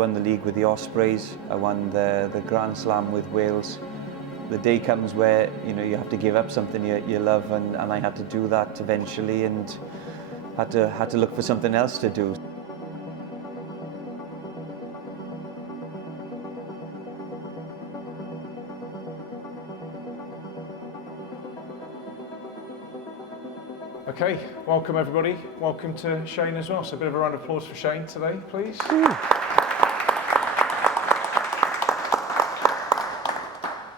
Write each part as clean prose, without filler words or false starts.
Won the league with the Ospreys, I won the Grand Slam with Wales. The day comes where you have to give up something you love, and I had to do that eventually, and had to look for something else to do. Okay, welcome everybody. Welcome to Shane as well. So a bit of a round of applause for Shane today, please.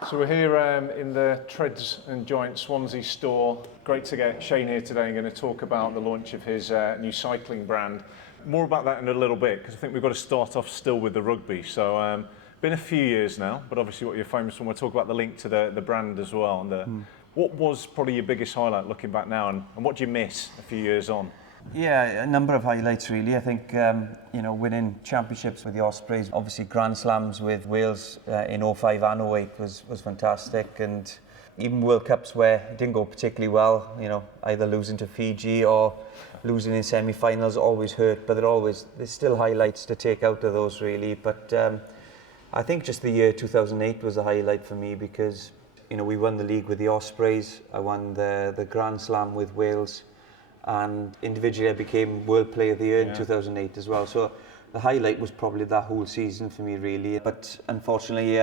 So we're here in the Tredz and Giant Swansea store. Great to get Shane here today. I'm going to talk about the launch of his new cycling brand. More about that in a little bit, because I think we've got to start off still with the rugby. So been a few years now, but obviously what you're famous for. We'll talk about the link to the brand as well. And what was probably your biggest highlight looking back now, and what do you miss a few years on? Yeah, a number of highlights really. I think winning championships with the Ospreys, obviously Grand Slams with Wales in 05 and 08 was fantastic, and even World Cups where it didn't go particularly well, either losing to Fiji or losing in semi-finals always hurt, but there's still highlights to take out of those really. But I think just the year 2008 was a highlight for me, because we won the league with the Ospreys, I won the Grand Slam with Wales, and individually I became World Player of the Year in 2008 as well. So the highlight was probably that whole season for me really. But unfortunately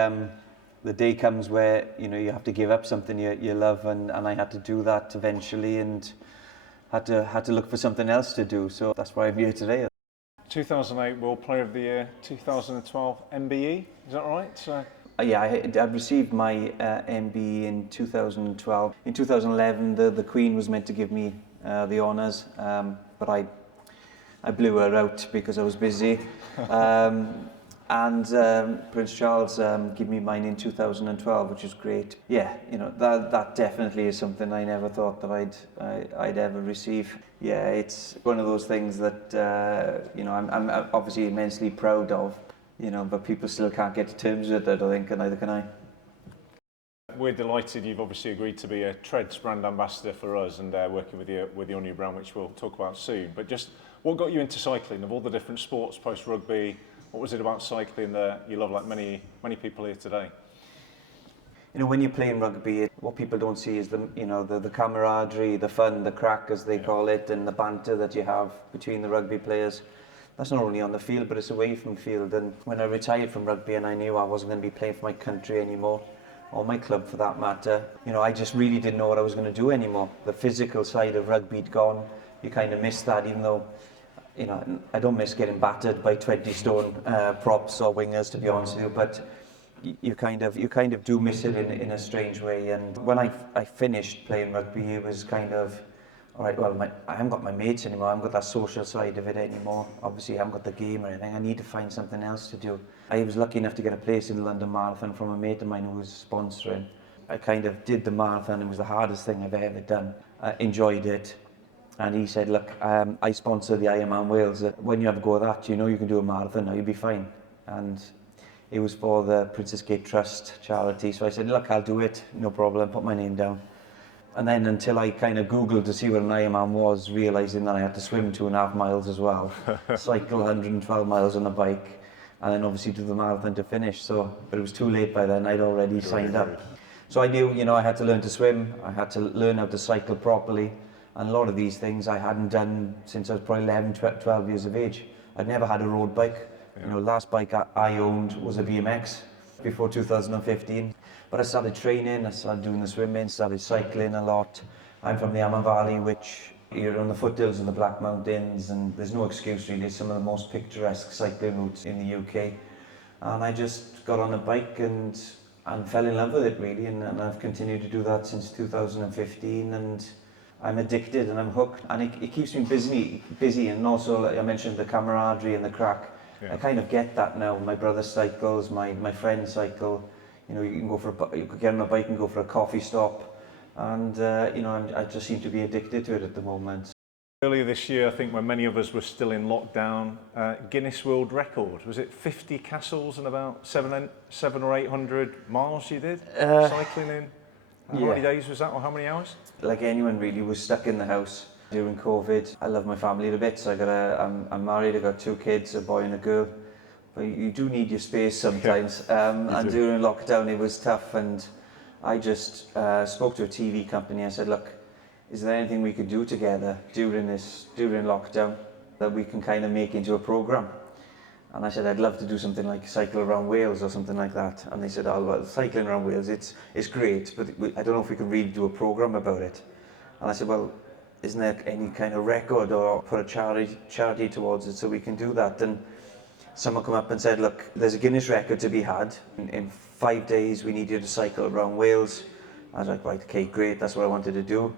the day comes where you have to give up something you love, and I had to do that eventually, and had to look for something else to do. So that's why I'm here today. 2008 World Player of the Year, 2012 MBE, is that right? Yeah, I'd received my MBE in 2012. In 2011, the Queen was meant to give me the honours, but I blew her out because I was busy. And Prince Charles gave me mine in 2012, which was great. Yeah, that definitely is something I never thought that I'd ever receive. Yeah, it's one of those things that I'm obviously immensely proud of. But people still can't get to terms with it, I think, and neither can I. We're delighted you've obviously agreed to be a Tredz brand ambassador for us, and working with your new brand, which we'll talk about soon. But just what got you into cycling? Of all the different sports post rugby, what was it about cycling that you love, like many people here today? When you're playing rugby, what people don't see is the camaraderie, the fun, the crack as they call it, and the banter that you have between the rugby players. That's not only on the field, but it's away from the field. And when I retired from rugby and I knew I wasn't going to be playing for my country anymore, or my club for that matter, I just really didn't know what I was going to do anymore. The physical side of rugby'd gone. You kind of miss that, even though, I don't miss getting battered by 20-stone props or wingers, to be honest with you, but you kind of do miss it in a strange way. And when I finished playing rugby, it was kind of, all right, well, I haven't got my mates anymore, I haven't got that social side of it anymore. Obviously, I haven't got the game or anything. I need to find something else to do. I was lucky enough to get a place in the London Marathon from a mate of mine who was sponsoring. I kind of did the marathon. It was the hardest thing I've ever done. I enjoyed it. And he said, look, I sponsor the Ironman Wales. When you have a go at that, you can do a marathon now, you'll be fine. And it was for the Princess Kate Trust charity. So I said, look, I'll do it, no problem, put my name down. And then until I kind of Googled to see what an Ironman was, realising that I had to swim 2.5 miles as well, cycle 112 miles on a bike, and then obviously do the marathon to finish. So, but it was too late by then, I'd already signed up. So I knew, I had to learn to swim, I had to learn how to cycle properly, and a lot of these things I hadn't done since I was probably 11, 12 years of age. I'd never had a road bike. Last bike I owned was a BMX before 2015. But I started training, I started doing the swimming, started cycling a lot. I'm from the Amman Valley, which you're on the foothills of the Black Mountains, and there's no excuse really. It's some of the most picturesque cycling routes in the UK. And I just got on a bike and fell in love with it really, and I've continued to do that since 2015, and I'm addicted and I'm hooked, and it keeps me busy, and also, like I mentioned, the camaraderie and the crack. I kind of get that now. My brother cycles, my friends cycle. You could get on a bike and go for a coffee stop, and I just seem to be addicted to it at the moment. Earlier this year, I think when many of us were still in lockdown, Guinness World Record, was it 50 castles and about 700 or 800 miles you did cycling in? How many days was that, or how many hours? Like anyone really, was stuck in the house during COVID. I love my family a bit, so I'm married, I've got 2 kids, a boy and a girl. but you do need your space sometimes. And during lockdown it was tough, and I just spoke to a TV company. I said, look, is there anything we could do together during lockdown that we can kind of make into a program? And I said, I'd love to do something like cycle around Wales or something like that. And they said, oh, well, cycling around Wales, it's great, but I don't know if we can really do a program about it. And I said, well, isn't there any kind of record or put a charity towards it so we can do that? And someone come up and said, look, there's a Guinness record to be had. In 5 days, we need you to cycle around Wales. I was like, right, okay, great, that's what I wanted to do.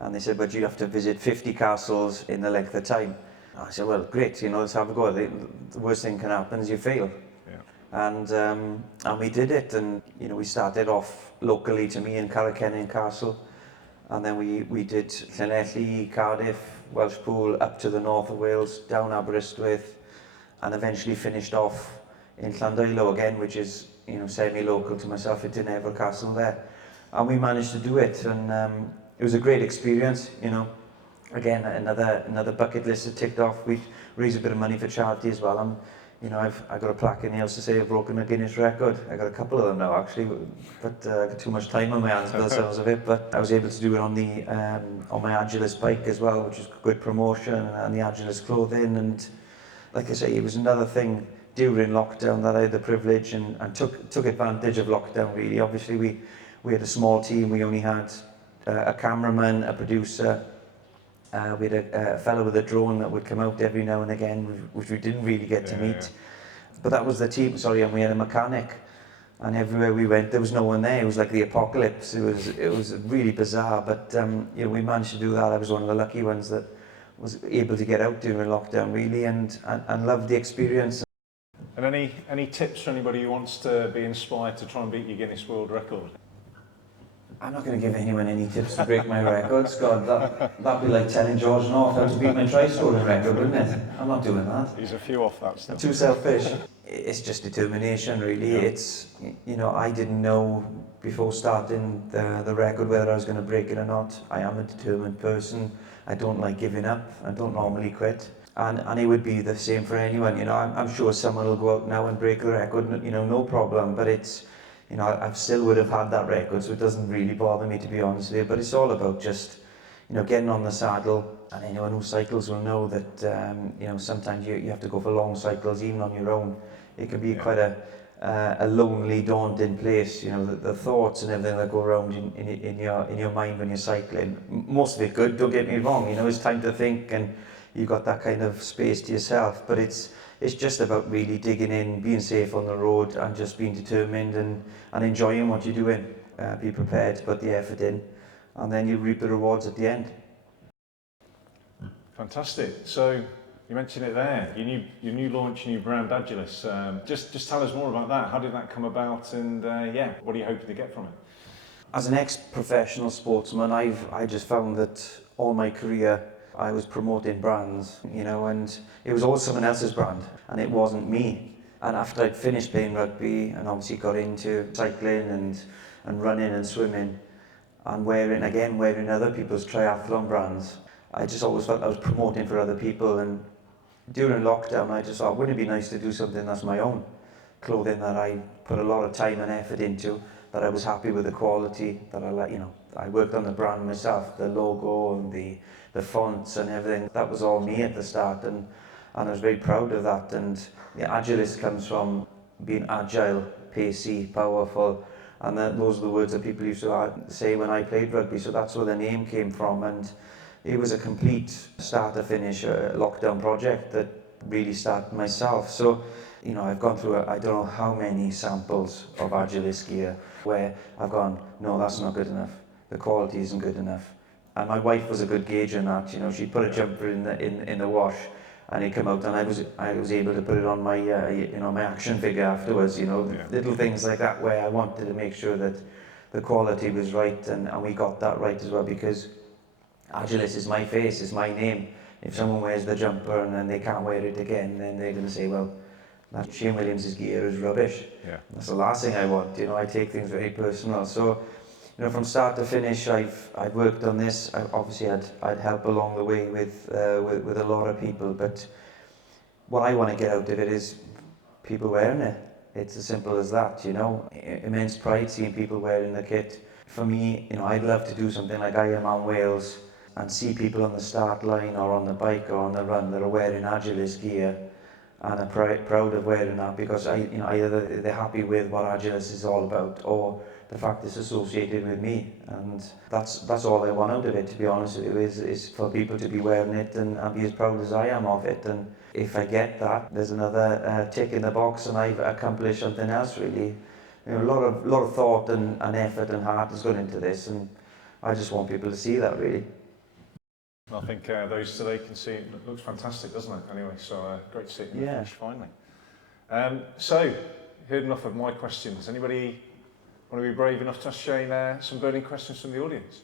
And they said, but you have to visit 50 castles in the length of time. I said, well, great, let's have a go. The worst thing can happen is you fail. Yeah. And we did it, and we started off locally to me in Carrickfergus Castle, and then we did Llanelli, Cardiff, Welshpool, up to the north of Wales, down Aberystwyth, and eventually finished off in Llandilo again, which is semi-local to myself, at Dinever Castle there. And we managed to do it, and it was a great experience, Again, another bucket list that ticked off. We raised a bit of money for charity as well. I've got a plaque in the house to say I've broken a Guinness record. I got a couple of them now actually, but I got too much time on my hands by the sounds of it. But I was able to do it on my AGILIS bike as well, which is good promotion, and the AGILIS clothing. And like I say, it was another thing during lockdown that I had the privilege and took advantage of lockdown really. Obviously we had a small team. We only had a cameraman, a producer. We had a fellow with a drone that would come out every now and again, which we didn't really get to meet. But that was the team, and we had a mechanic. And everywhere we went, there was no one there. It was like the apocalypse. It was really bizarre, but we managed to do that. I was one of the lucky ones that was able to get out during lockdown, really, and loved the experience. And any tips for anybody who wants to be inspired to try and beat your Guinness World Record? I'm not going to give anyone any tips to break my records. God, that'd be like telling George North how to beat my try-scoring record, wouldn't it? I'm not doing that. He's a few off that stuff. Too selfish. It's just determination, really. Yeah. It's, I didn't know before starting the record whether I was going to break it or not. I am a determined person. I don't like giving up. I don't normally quit. And it would be the same for anyone. I'm sure someone will go out now and break the record, no problem. But it's, I still would have had that record, so it doesn't really bother me, to be honest with you. But it's all about just, getting on the saddle. And anyone who cycles will know that, sometimes you have to go for long cycles, even on your own. It can be quite a lonely, daunting place. The thoughts and everything that go around in your mind when you're cycling. Most of it good, don't get me wrong. It's time to think, and you've got that kind of space to yourself. But it's just about really digging in, being safe on the road, and just being determined and enjoying what you're doing. Be prepared to put the effort in, and then you reap the rewards at the end. Fantastic. So you mentioned it there, your new launch, your new brand, AGILIS. Just tell us more about that. How did that come about, and what are you hoping to get from it? As an ex-professional sportsman, I just found that all my career I was promoting brands, and it was all someone else's brand, and it wasn't me. And after I'd finished playing rugby and obviously got into cycling and running and swimming, and wearing other people's triathlon brands, I just always felt I was promoting for other people. And during lockdown, I just thought, wouldn't it be nice to do something that's my own? Clothing that I put a lot of time and effort into, that I was happy with the quality, that I worked on the brand myself, the logo and the fonts and everything. That was all me at the start, and I was very proud of that. And the AGILIS comes from being agile, pacey, powerful, and those are the words that people used to say when I played rugby, so that's where the name came from. And it was a complete start-to-finish lockdown project that really started myself. So, I've gone through, I don't know how many samples of AGILIS gear where I've gone, no, that's not good enough. The quality isn't good enough. And my wife was a good gauge on that. She'd put a jumper in the wash, and it came out, and I was able to put it on my my action figure afterwards. Little things like that where I wanted to make sure that the quality was right, and we got that right as well, because AGILIS is my face, it's my name. If someone wears the jumper and then they can't wear it again, then they're going to say, well, that Shane Williams' gear is rubbish. Yeah. That's the last thing I want. I take things very personal. So, from start to finish, I've worked on this. Obviously I'd help along the way with a lot of people, but what I want to get out of it is people wearing it. It's as simple as that, you know. Immense pride seeing people wearing the kit. For me, you know, I'd love to do something like Ironman Wales and see people on the start line or on the bike or on the run that are wearing AGILIS gear and are proud of wearing that, because either they're happy with what AGILIS is all about, or the fact it's associated with me. And that's all I want out of it, to be honest with you, is for people to be wearing it and be as proud as I am of it. And if I get that, there's another tick in the box, and I've accomplished something else, really. You know, a lot of thought and effort and heart has gone into this, and I just want people to see that, really. I think those today can see it looks fantastic, doesn't it? Anyway, so great to see it in the finish finally. So, heard enough of my questions. Anybody want to be brave enough to ask Shane some burning questions from the audience?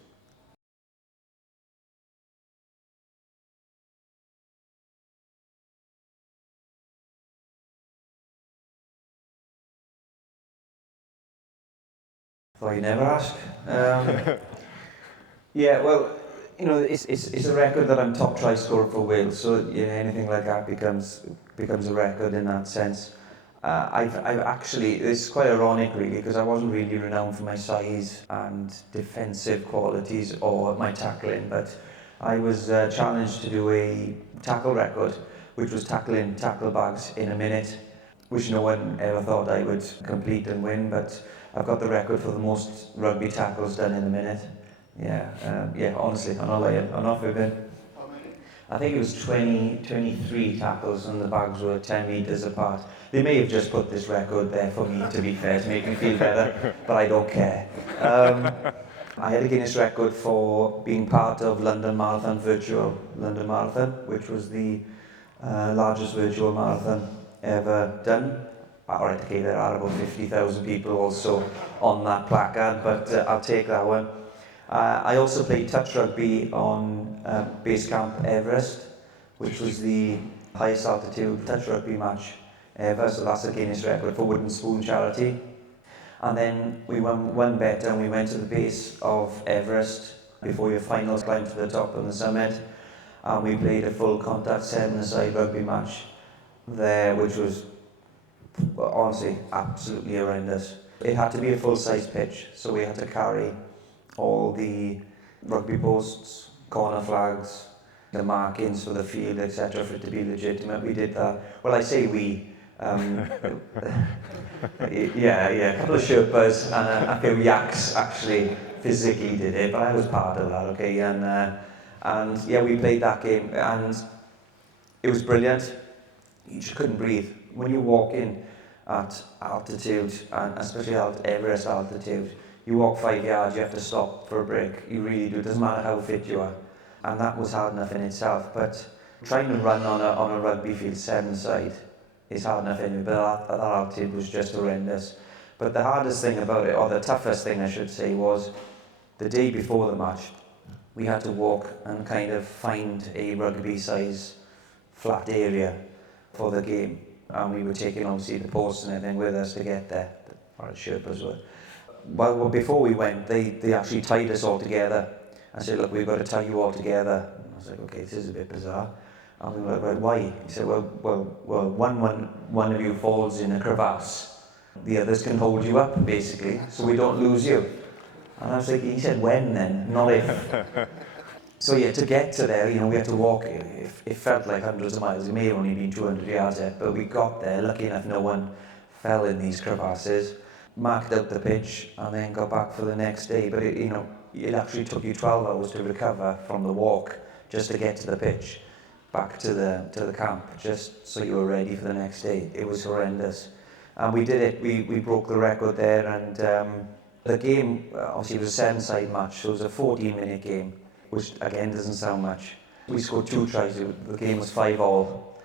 Thought you never ask. Yeah, well, you know, it's a record that I'm top try scorer for Wales, so you know, anything like that becomes a record in that sense. I've actually, it's quite ironic really, because I wasn't really renowned for my size and defensive qualities or my tackling, but I was challenged to do a tackle record, which was tackling tackle bags in a minute, which no one ever thought I would complete and win, but I've got the record for the most rugby tackles done in a minute. Yeah, honestly, I'm not lying, I'm not fibbing. I think it was 23 tackles and the bags were 10 metres apart. They may have just put this record there for me, to be fair, to make me feel better, but I don't care. I had a Guinness record for being part of London Marathon, virtual London Marathon, which was the largest virtual marathon ever done. Alright, okay, there are about 50,000 people also on that placard, but I'll take that one. I also played touch rugby on base camp Everest, which was the highest altitude touch rugby match ever, so that's a Guinness record for Wooden Spoon charity. And then we won one better and we went to the base of Everest before your finals climb to the top of the summit, and we played a full contact 7-a-side rugby match there, which was honestly absolutely horrendous. It had to be a full-size pitch, so we had to carry all the rugby posts, corner flags, the markings for the field, etc., for it to be legitimate. We did that. Well, I say we. Yeah, a couple of Sherpas and a few yaks actually physically did it, but I was part of that, okay? And yeah, we played that game, and it was brilliant. You just couldn't breathe. When you walk in at altitude, and especially at Everest altitude, you walk 5 yards, you have to stop for a break. You really do. It doesn't matter how fit you are. And that was hard enough in itself. But trying to run on a rugby field 7-side is hard enough anyway, but that altitude was just horrendous. But the hardest thing about it, or the toughest thing I should say, was the day before the match, we had to walk and kind of find a rugby-size flat area for the game. And we were taking obviously the posts and everything with us to get there. Our Sherpas were. Well, before we went, they actually tied us all together and said, look, we've got to tie you all together. And I was like, okay, this is a bit bizarre. And we were like, right, why? He said, well, one of you falls in a crevasse, the others can hold you up, basically, so we don't lose you. And I was like, he said when then, not if. So yeah, to get to there, you know, we had to walk. It felt like hundreds of miles. It may have only been 200 yards yet, but we got there. Lucky enough, no one fell in these crevasses. Marked out the pitch and then got back for the next day. But it actually took you 12 hours to recover from the walk just to get to the pitch, back to the camp, just so you were ready for the next day. It was horrendous. And we did it. We broke the record there, and the game, obviously it was a 7-side match, so it was a 14-minute game, which again doesn't sound much. We scored 2 tries, the game was 5-all,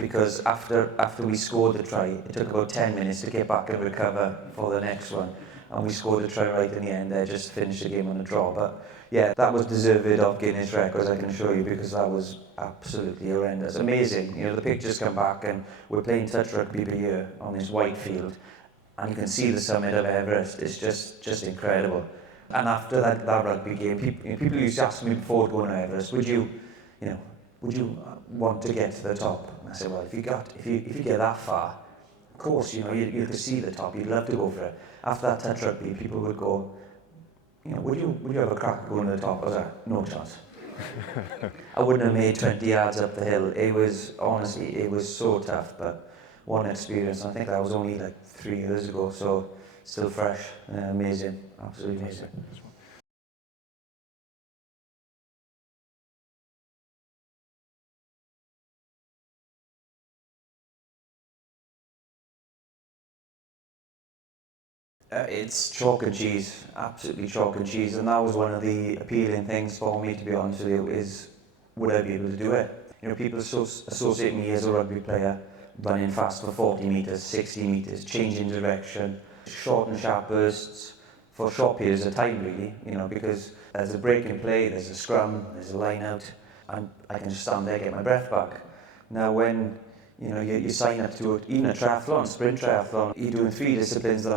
because after we scored the try, it took about 10 minutes to get back and recover for the next one. And we scored a try right in the end there, just to finish the game on a draw. But yeah, that was deserved of Guinness records, I can assure you, because that was absolutely horrendous. Amazing, you know, the pictures come back and we're playing touch rugby here on this white field, and you can see the summit of Everest. It's just incredible. And after that rugby game, people used to ask me before going to Everest, would you want to get to the top? And I said, well, if you get that far, Of course, you know, you could see the top, you'd love to go for it. After that touch rugby, people would go, you know, would you have a crack at going to the top? I was like, no chance. I wouldn't have made 20 yards up the hill. It was, honestly, it was so tough, but what an experience. I think that was only like 3 years ago, so still fresh. Amazing, absolutely amazing. It's chalk and cheese, absolutely chalk and cheese, and that was one of the appealing things for me, to be honest with you, is would I be able to do it? You know, people associate me as a rugby player running fast for 40 metres, 60 metres, changing direction, short and sharp bursts for short periods of time, really, you know, because there's a break in play, there's a scrum, there's a line out, and I can just stand there, get my breath back. Now, when you know you sign up to even a triathlon, sprint triathlon, you're doing 3 disciplines that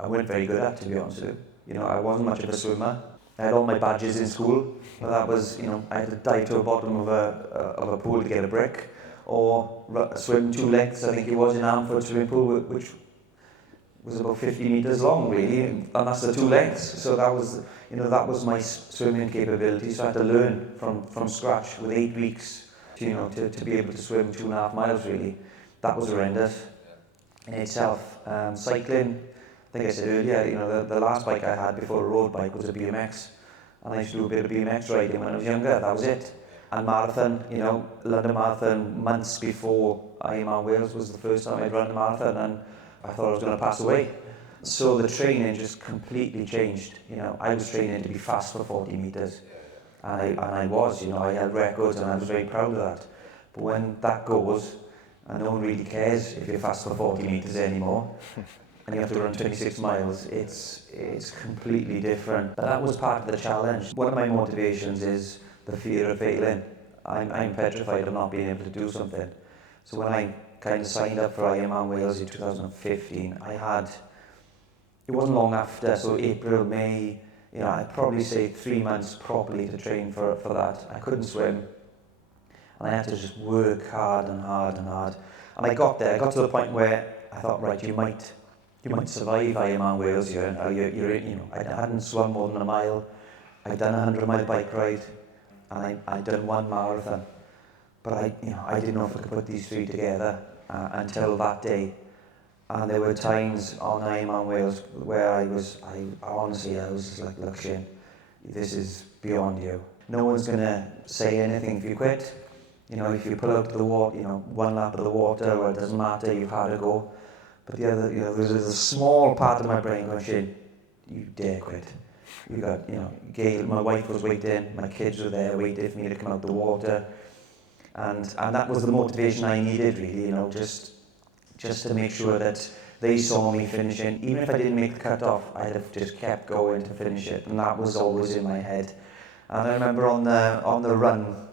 I weren't very good at, to be honest with you. You know, I wasn't much of a swimmer. I had all my badges in school, but that was, you know, I had to dive to the bottom of a pool to get a brick, or swim 2 lengths, I think it was, in Amford swimming pool, which was about 50 metres long, really, and that's the 2 lengths. So that was, you know, that was my swimming capability. So I had to learn from scratch with 8 weeks, to be able to swim 2.5 miles, really. That was horrendous in itself. Cycling, I think I said earlier, you know, the last bike I had before a road bike was a BMX, and I used to do a bit of BMX riding when I was younger. That was it. And marathon, you know, London Marathon, months before Ironman Wales was the first time I'd run a marathon, and I thought I was going to pass away. So the training just completely changed. You know, I was training to be fast for 40 metres, and I was, you know, I held records, and I was very proud of that. But when that goes, and no one really cares if you're fast for 40 metres anymore, and you have to run 26 miles, it's completely different. But that was part of the challenge. One of my motivations is the fear of failing. I'm petrified of not being able to do something. So when I kind of signed up for Ironman Wales in 2015, it wasn't long after, so April, May, you know, I'd probably say 3 months properly to train for that. I couldn't swim, and I had to just work hard and hard and hard. And I got to the point where I thought, right, you might survive Ironman Wales here. You know, I hadn't swum more than a mile. I'd done a 100-mile bike ride, and I'd done 1 marathon. But I didn't know if I could put these 3 together until that day. And there were times on Ironman Wales where I honestly was just like, look, Shane, this is beyond you. No one's gonna say anything if you quit. You know, if you pull out of the water, you know, 1 lap of the water, well, it doesn't matter, you've had a go. But the other, you know, there's a small part of my brain going, Shane, you dare quit. You got, you know, Gail, my wife was waiting, my kids were there waiting for me to come out the water. And that was the motivation I needed, really, you know, just to make sure that they saw me finishing. Even if I didn't make the cut-off, I'd have just kept going to finish it. And that was always in my head. And I remember on the run,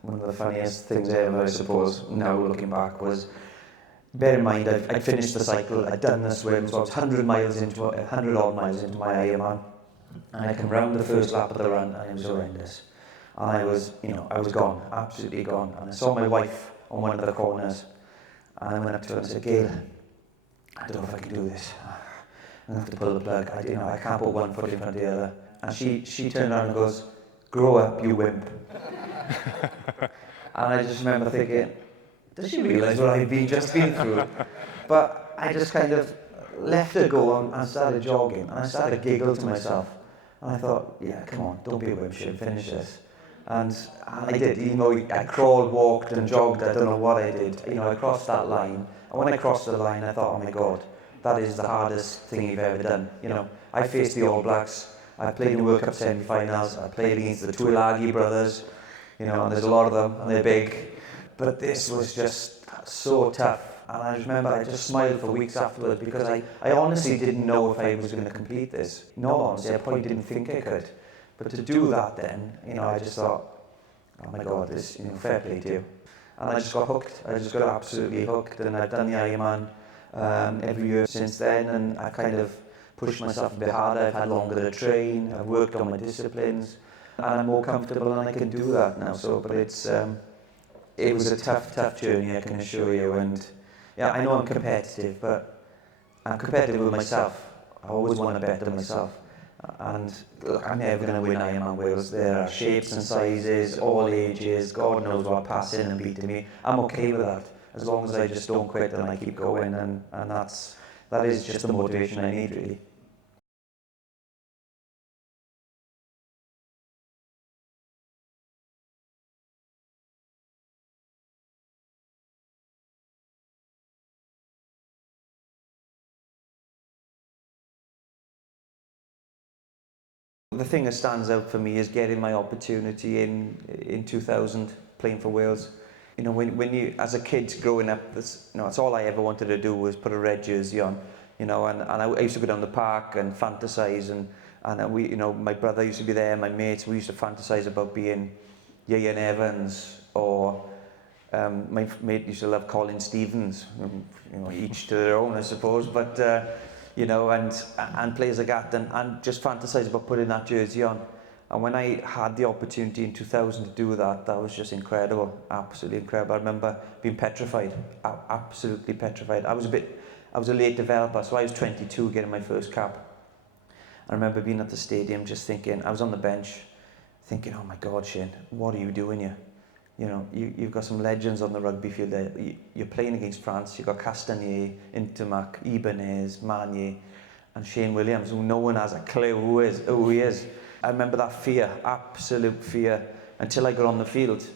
one of the funniest things ever, I suppose, now looking back, was, bear in mind, I'd finished the cycle, I'd done the swim, so I was 100 odd miles into my Ironman, and I come round the first lap of the run, and it was horrendous. And I was gone, absolutely gone. And I saw my wife on one of the corners, and I went up to her and said, Gail, I don't know if I can do this. I'm going to have to pull the plug. I can't put one foot in front of the other. And she turned around and goes, grow up, you wimp. And I just remember thinking, does she realise what I've just been through? But I just kind of left her go and started jogging, and I started to giggle to myself. And I thought, yeah, come on, don't be a wimp, shit, finish this. And I did, even though I crawled, walked and jogged, I don't know what I did. You know, I crossed that line, and when I crossed the line, I thought, oh my God, that is the hardest thing you've ever done. You know, I faced the All Blacks, I played in the World Cup semi-finals, I played against the Tuilagi brothers, you know, and there's a lot of them, and they're big. But this was just so tough. And I remember I just smiled for weeks afterwards, because I honestly didn't know if I was going to complete this. No, honestly, I probably didn't think I could. But to do that then, you know, I just thought, oh my God, this, you know, fair play to you. And I just got hooked. I just got absolutely hooked, and I've done the Ironman every year since then, and I've kind of pushed myself a bit harder. I've had longer to train, I've worked on my disciplines, and I'm more comfortable, and I can do that now. So, but it was a tough journey, I can assure you, and Yeah, I know I'm competitive, but I'm competitive with myself. I always want to better myself. And look, I'm never going to win Ironman Wales. There are shapes and sizes, all ages, God knows what, passing and beating me. I'm okay with that, as long as I just don't quit and I keep going, and that is just the motivation I need, really. The thing that stands out for me is getting my opportunity in 2000, playing for Wales. You know, when you, as a kid growing up, that's all I ever wanted to do was put a red jersey on. You know, and I used to go down the park and fantasize, and we, you know, my brother used to be there, my mates, we used to fantasize about being Ian Evans, or my mate used to love Colin Stevens. You know, each to their own, I suppose, but you know, and players like that, and just fantasize about putting that jersey on. And when I had the opportunity in 2000 to do that, that was just incredible, absolutely incredible. I remember being petrified, absolutely petrified. I was a late developer, so I was 22 getting my first cap. I remember being at the stadium just thinking, I was on the bench thinking, oh my God, Shane, what are you doing here? You know, you've got some legends on the rugby field there. You're playing against France, you've got Castagnier, Intermac, Ibanez, Manier, and Shane Williams, who no one has a clue who he is. I remember that fear, absolute fear, until I got on the field.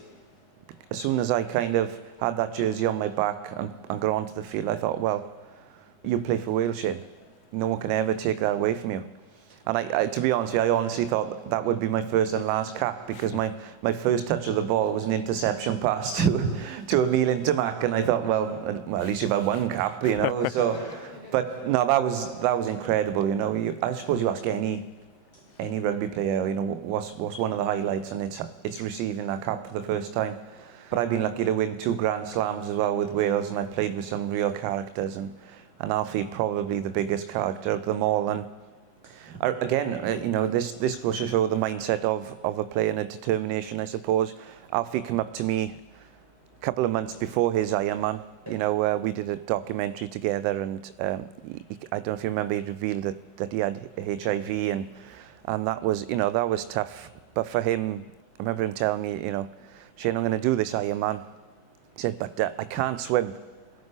As soon as I kind of had that jersey on my back and got onto the field, I thought, well, you play for Wales, Shane. No one can ever take that away from you. And I, to be honest with you, I honestly thought that would be my first and last cap, because my first touch of the ball was an interception pass to Emile Intermac, and I thought, well, at least you've had one cap, you know. So, but no, that was incredible, you know. I suppose you ask any rugby player, you know, what's one of the highlights, and it's receiving that cap for the first time. But I've been lucky to win 2 Grand Slams as well with Wales, and I played with some real characters, and Alfie probably the biggest character of them all. And again, you know, this goes to show the mindset of a player and a determination, I suppose. Alfie came up to me a couple of months before his Ironman. You know, we did a documentary together, and I don't know if you remember, he revealed that he had HIV, and that was, you know, that was tough. But for him, I remember him telling me, you know, Shane, I'm going to do this Ironman. He said, but I can't swim.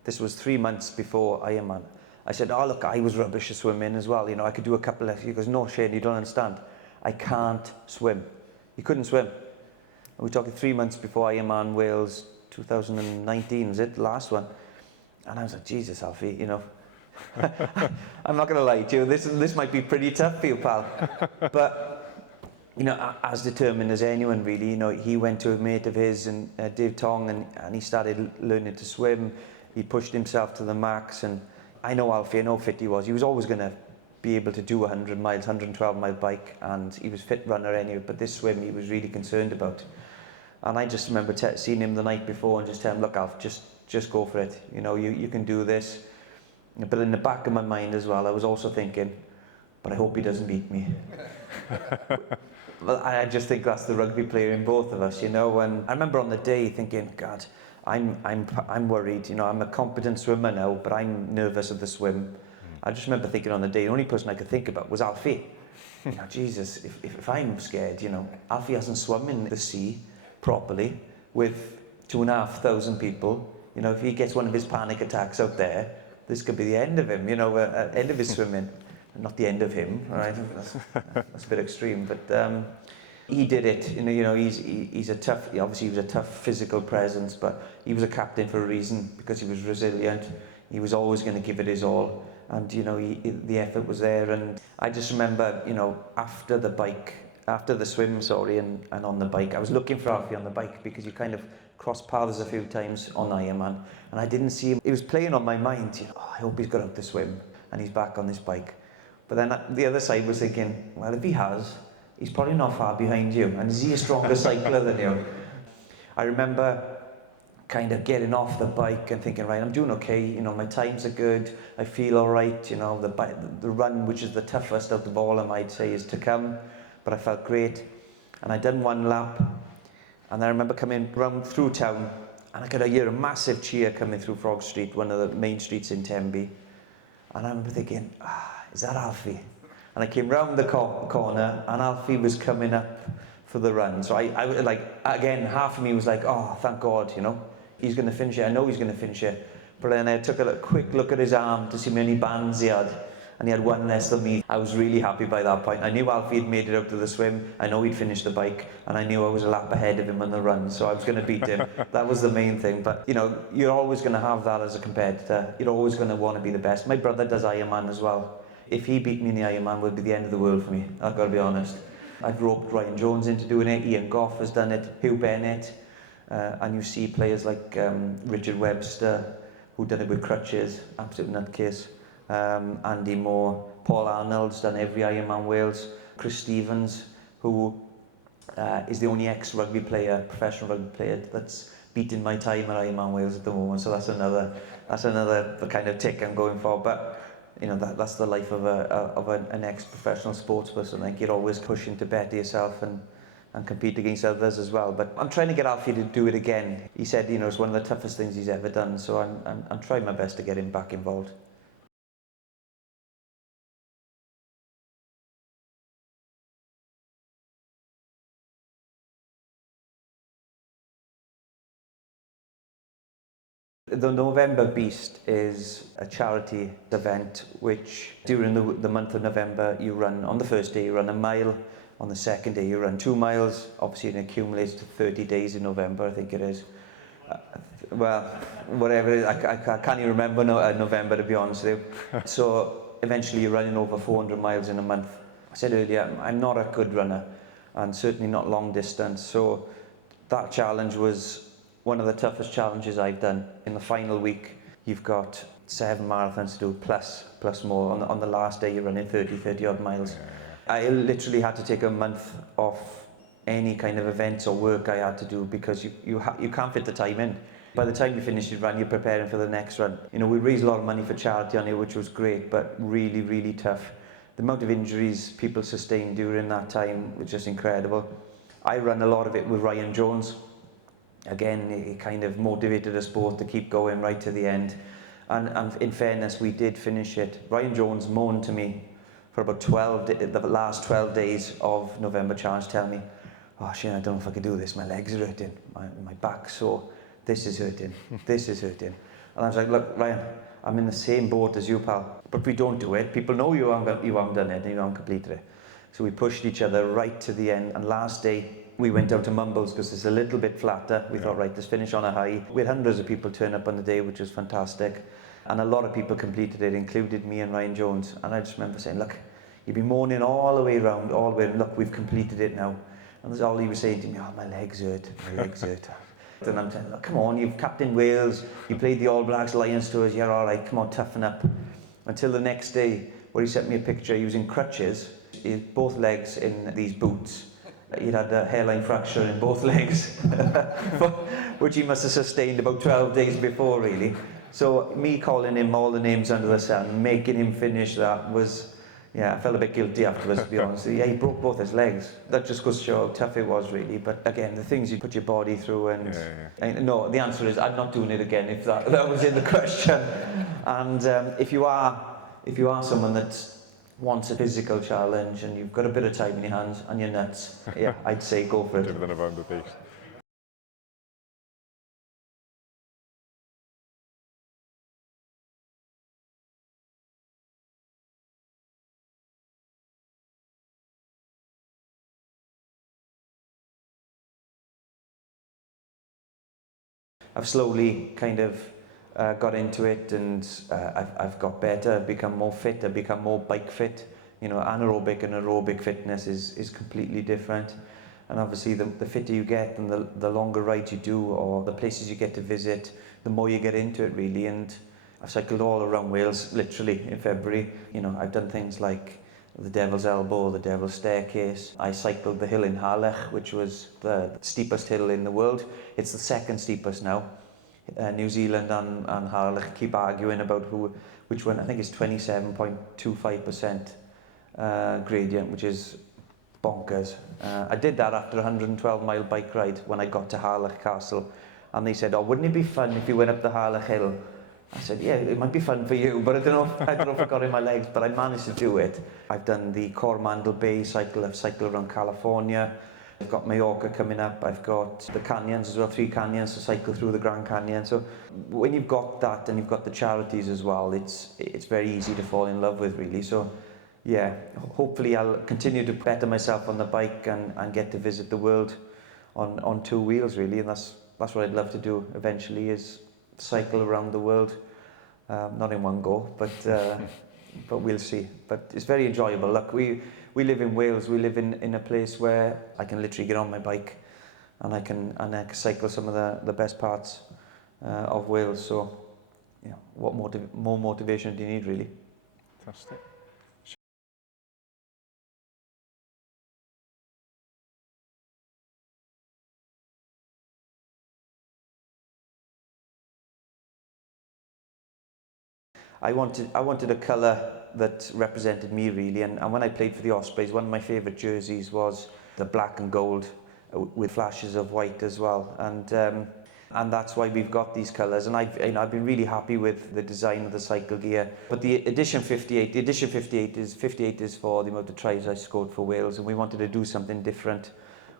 This was 3 months before Ironman. I said, oh look, I was rubbish at swimming as well. You know, I could do a couple of. He goes, no, Shane, you don't understand. I can't swim. He couldn't swim. And we're talking 3 months before Ironman Wales 2019, is it? The last one. And I was like, Jesus, Alfie, you know. I'm not going to lie to you. This might be pretty tough for you, pal. But you know, as determined as anyone, really. You know, he went to a mate of his, and Dave Tong, and he started learning to swim. He pushed himself to the max, and I know Alfie, I know how fit he was. He was always going to be able to do 100 miles, 112-mile bike, and he was a fit runner anyway, but this swim he was really concerned about. And I just remember seeing him the night before and just telling him, look, Alf, just go for it. You know, you can do this. But in the back of my mind as well, I was also thinking, but I hope he doesn't beat me. Well, I just think that's the rugby player in both of us, you know. And I remember on the day thinking, God, I'm worried. You know, I'm a competent swimmer now, but I'm nervous of the swim. I just remember thinking on the day, the only person I could think about was Alfie. You know, Jesus, if I'm scared, you know, Alfie hasn't swum in the sea properly with 2,500 people. You know, if he gets one of his panic attacks out there, this could be the end of him. You know, end of his swimming. Not the end of him, right? That's a bit extreme, but he did it. You know, he's a tough. Obviously, he was a tough physical presence, but he was a captain for a reason, because he was resilient. He was always going to give it his all, and you know, the effort was there. And I just remember, you know, after the swim, and on the bike, I was looking for Alfie on the bike, because you kind of crossed paths a few times on Ironman, and I didn't see him. It was playing on my mind. You know, oh, I hope he's got out to swim, and he's back on this bike. But then the other side was thinking, well, if he has, he's probably not far behind you. And is he a stronger cycler than you? I remember kind of getting off the bike and thinking, right, I'm doing okay. You know, my times are good. I feel all right. You know, the run, which is the toughest out of all, I might say, is to come. But I felt great. And I'd done one lap. And I remember coming round through town. And I could hear a massive cheer coming through Frog Street, one of the main streets in Tenby. And I remember thinking, is that Alfie? And I came round the corner and Alfie was coming up for the run. So I like, again, half of me was like, oh, thank God, you know, he's going to finish it. I know he's going to finish it. But then I took a quick look at his arm to see how many bands he had. And he had one less than me. I was really happy by that point. I knew Alfie had made it out to the swim. I know he'd finished the bike. And I knew I was a lap ahead of him on the run. So I was going to beat him. That was the main thing. But, you know, you're always going to have that as a competitor. You're always going to want to be the best. My brother does Ironman as well. If he beat me in the Ironman, it would be the end of the world for me. I've got to be honest. I've roped Ryan Jones into doing it. Ian Goff has done it. Hugh Bennett. And you see players like Richard Webster, who done it with crutches. Absolute nutcase. Andy Moore, Paul Arnold's done every Ironman Wales, Chris Stevens, who is the only ex-rugby player, professional rugby player, that's beating my time at Ironman Wales at the moment. So that's another kind of tick I'm going for. But you know, that's the life of an ex-professional sports person. Like, you're always pushing to better yourself and compete against others as well. But I'm trying to get Alfie to do it again. He said, you know, it's one of the toughest things he's ever done. So I'm trying my best to get him back involved. The November Beast is a charity event which during the month of November you run. On the first day you run a mile, on the second day you run 2 miles, obviously it accumulates to 30 days in November, I think it is. Well, whatever it is, I can't even remember November, to be honest with you. So eventually you're running over 400 miles in a month. I said earlier, I'm not a good runner and certainly not long distance, so that challenge was one of the toughest challenges I've done. In the final week, you've got 7 marathons to do, plus more. On the last day, you're running 30 odd miles. I literally had to take a month off any kind of events or work I had to do because you can't fit the time in. By the time you finish your run, you're preparing for the next run. You know, we raised a lot of money for charity on it, which was great, but really, really tough. The amount of injuries people sustained during that time was just incredible. I run a lot of it with Ryan Jones. Again, it kind of motivated us both to keep going right to the end. And in fairness, we did finish it. Ryan Jones moaned to me for about the last 12 days of November Challenge, telling me, oh Shane, I don't know if I can do this. My legs are hurting, my back's sore. This is hurting, this is hurting. And I was like, look, Ryan, I'm in the same boat as you, pal. But if we don't do it, people know you haven't done it and you haven't completed it. So we pushed each other right to the end. And last day, we went down to Mumbles because it's a little bit flatter. We thought, right, let's finish on a high. We had hundreds of people turn up on the day, which was fantastic. And a lot of people completed it, included me and Ryan Jones. And I just remember saying, look, you've been moaning all the way around, look, we've completed it now. And that's all he was saying to me, oh, my legs hurt. And I'm saying, look, come on, you've captained Wales, you played the All Blacks Lions tours, you're all right, come on, toughen up. Until the next day, where he sent me a picture using crutches, both legs in these boots. He'd had a hairline fracture in both legs, which he must have sustained about 12 days before, really. So me calling him all the names under the sun, making him finish that was, yeah, I felt a bit guilty afterwards, to be honest. Yeah, he broke both his legs. That just goes to show how tough it was, really. But again, the things you put your body through, and no, the answer is I'm not doing it again. If that was in the question. And if you are someone that wants a physical challenge and you've got a bit of time in your hands and you're nuts, yeah, I'd say go for it. Over the November Beast. I've slowly kind of got into it, and I've got better, I've become more fit, I've become more bike fit. You know, anaerobic and aerobic fitness is completely different. And obviously the fitter you get and the longer rides you do or the places you get to visit, the more you get into it, really. And I've cycled all around Wales, literally, in February. You know, I've done things like the Devil's Elbow, the Devil's Staircase. I cycled the hill in Harlech, which was the steepest hill in the world. It's the second steepest now. New Zealand and Harlech keep arguing about which one. I think it's 27.25% gradient, which is bonkers. I did that after a 112-mile bike ride when I got to Harlech Castle, and they said, oh, wouldn't it be fun if you went up the Harlech Hill? I said, yeah, it might be fun for you, but I don't know if I got it in my legs, but I managed to do it. I've done the Coromandel Bay cycle, I've cycled around California. I've got Mallorca coming up, I've got the canyons as well, 3 canyons to cycle through the Grand Canyon. So when you've got that and you've got the charities as well, it's very easy to fall in love with, really. So yeah, hopefully I'll continue to better myself on the bike and get to visit the world on 2 wheels, really. And that's what I'd love to do eventually, is cycle around the world. Not in one go, but we'll see. But it's very enjoyable. Look, we live in Wales. We live in a place where I can literally get on my bike and I can cycle some of the best parts of Wales. So, yeah, what more motivation do you need, really? Fantastic. I wanted a colour that represented me, really, and when I played for the Ospreys, one of my favourite jerseys was the black and gold with flashes of white as well, and that's why we've got these colours. And I've been really happy with the design of the cycle gear. But the edition 58 is for the amount of tries I scored for Wales, and we wanted to do something different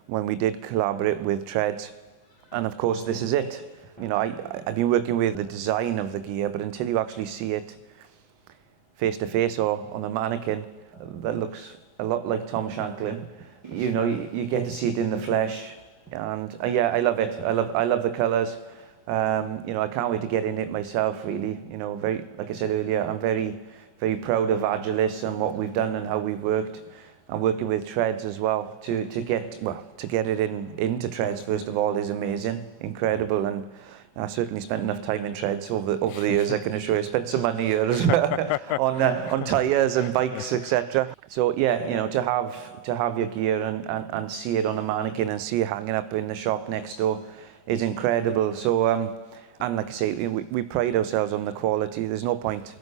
when we did collaborate with Tredz, and of course this is it. You know, I've been working with the design of the gear, but until you actually see it face to face or on a mannequin that looks a lot like Tom Shanklin, you know, you get to see it in the flesh, and yeah, I love it. I love the colours. You know, I can't wait to get in it myself, really. You know, like I said earlier, I'm very, very proud of AGILIS and what we've done and how we've worked. And working with Tredz as well to get it into Tredz, first of all, is amazing, incredible. And I certainly spent enough time in Tredz over the years, I can assure you. I spent some money here as well on tyres and bikes, etc. So yeah, you know, to have your gear and see it on a mannequin and see it hanging up in the shop next door is incredible. So and like I say, we pride ourselves on the quality. There's no point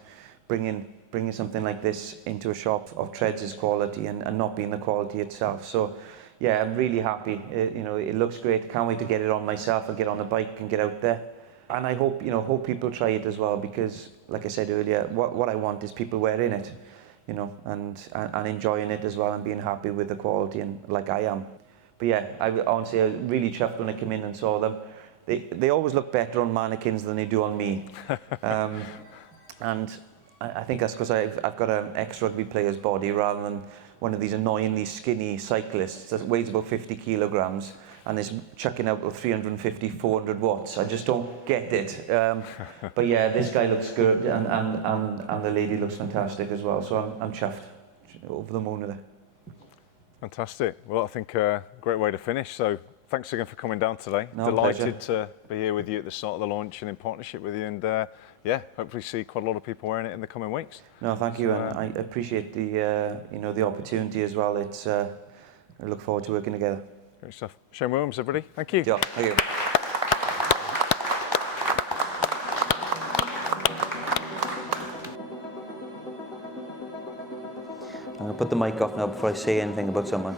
bringing something like this into a shop of Tredz's quality and not being the quality itself. So yeah, I'm really happy. You know, it looks great. Can't wait to get it on myself and get on a bike and get out there. And I hope people try it as well, because like I said earlier, what I want is people wearing it, you know, and enjoying it as well and being happy with the quality, and like I am. But yeah, I honestly, I was really chuffed when I came in and saw them. They always look better on mannequins than they do on me. And I think that's because I've got an ex-rugby player's body rather than one of these annoyingly skinny cyclists that weighs about 50 kilograms and is chucking out 350, 400 watts. I just don't get it. But yeah, this guy looks good, and the lady looks fantastic as well. So I'm chuffed, over the moon with it. Fantastic. Well, I think a great way to finish. So thanks again for coming down today. No, delighted to be here with you at the start of the launch and in partnership with you, and yeah, hopefully see quite a lot of people wearing it in the coming weeks. No, thank you, and I appreciate the opportunity as well. It's I look forward to working together. Great stuff. Shane Williams, everybody. Thank you. Yeah, thank you. I'm going to put the mic off now before I say anything about someone.